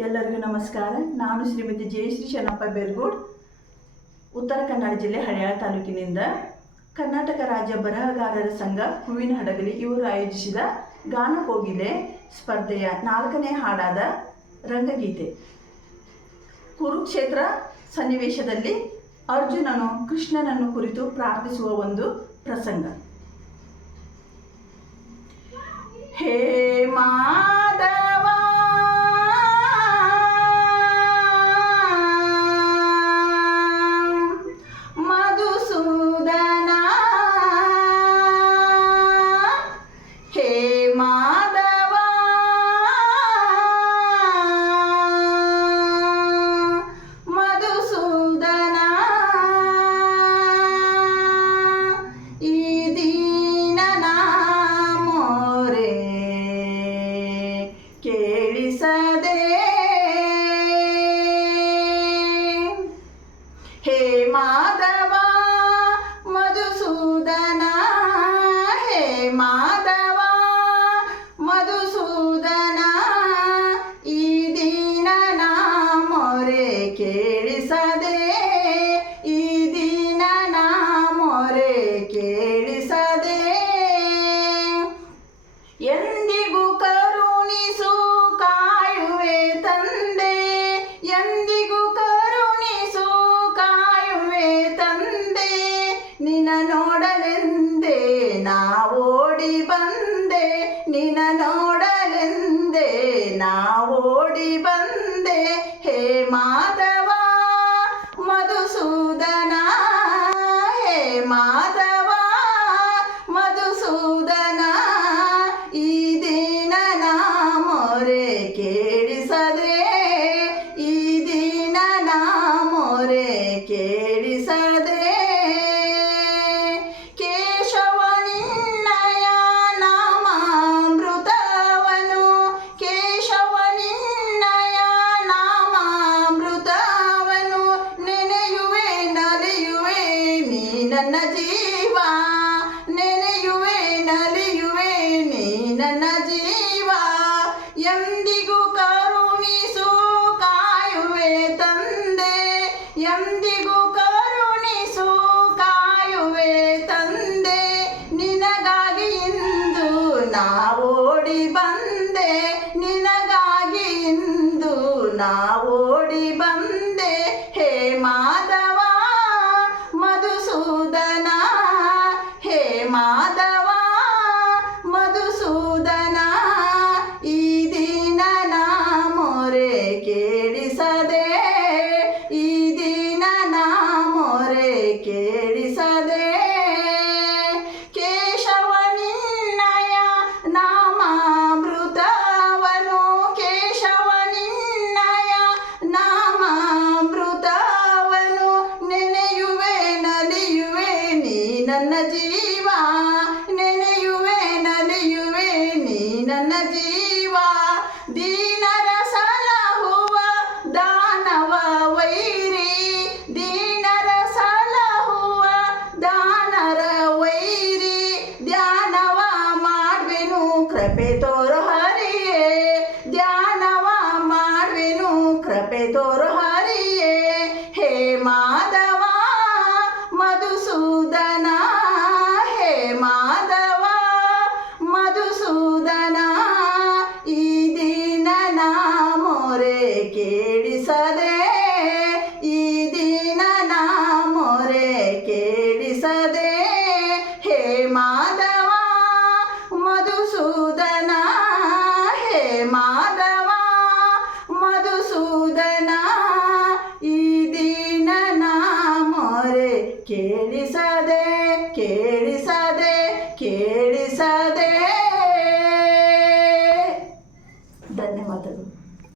ಎಲ್ಲರಿಗೂ ನಮಸ್ಕಾರ. ನಾನು ಶ್ರೀಮತಿ ಜಯಶ್ರೀ ಶರಣಪ್ಪ ಬೆರ್ಗೋಡ್ ಉತ್ತರ ಕನ್ನಡ ಜಿಲ್ಲೆ ಹಳೆಯಾಳ ತಾಲೂಕಿನಿಂದ ಕರ್ನಾಟಕ ರಾಜ್ಯ ಬರಹಗಾರರ ಸಂಘ ಹೂವಿನ ಹಡಗಲಿ ಇವರು ಆಯೋಜಿಸಿದ ಗಾನ ಕೋಗಿಲೆ ಸ್ಪರ್ಧೆಯ ನಾಲ್ಕನೇ ಹಾಡಾದ ರಂಗಗೀತೆ. ಕುರುಕ್ಷೇತ್ರ ಸನ್ನಿವೇಶದಲ್ಲಿ ಅರ್ಜುನನು ಕೃಷ್ಣನನ್ನು ಕುರಿತು ಪ್ರಾರ್ಥಿಸುವ ಒಂದು ಪ್ರಸಂಗ. ಹೇ ಮಾಧವ ಕೇಳಿಸದೆ ಹೇ ಮಾಧವ ಮಧುಸೂದನ ಹೇ ಮಾಧವ ಮಧುಸೂದನ ಈ ದೀನನ ಮೊರೆ ನಿನ ನೋಡಲೆಂದೇ ನಾ ಓಡಿ ಬಂದೆ ಹೇ ಮಾಧವ ಮಧುಸೂದನ ನನ್ನ ಜೀವ, ನೆನೆಯುವೆ ನಲಿಯುವೆ ನೀ ನನ್ನ ಜೀವ. ದೀನರ ಸಲಹುವ, ದಾನವ ವೈರಿ. ದೀನರ ಸಲಹುವ, ದಾನರ ವೈರಿ. ಧ್ಯಾನವ ಮಾಡ್ವೆನು, ಕೃಪೆ ತೋರು ಮಾಧವ ಮಧುಸೂದನ ಈ ದಿನನ ಮೊರೆ ಕೇಳಿಸದೆ ಕೇಳಿ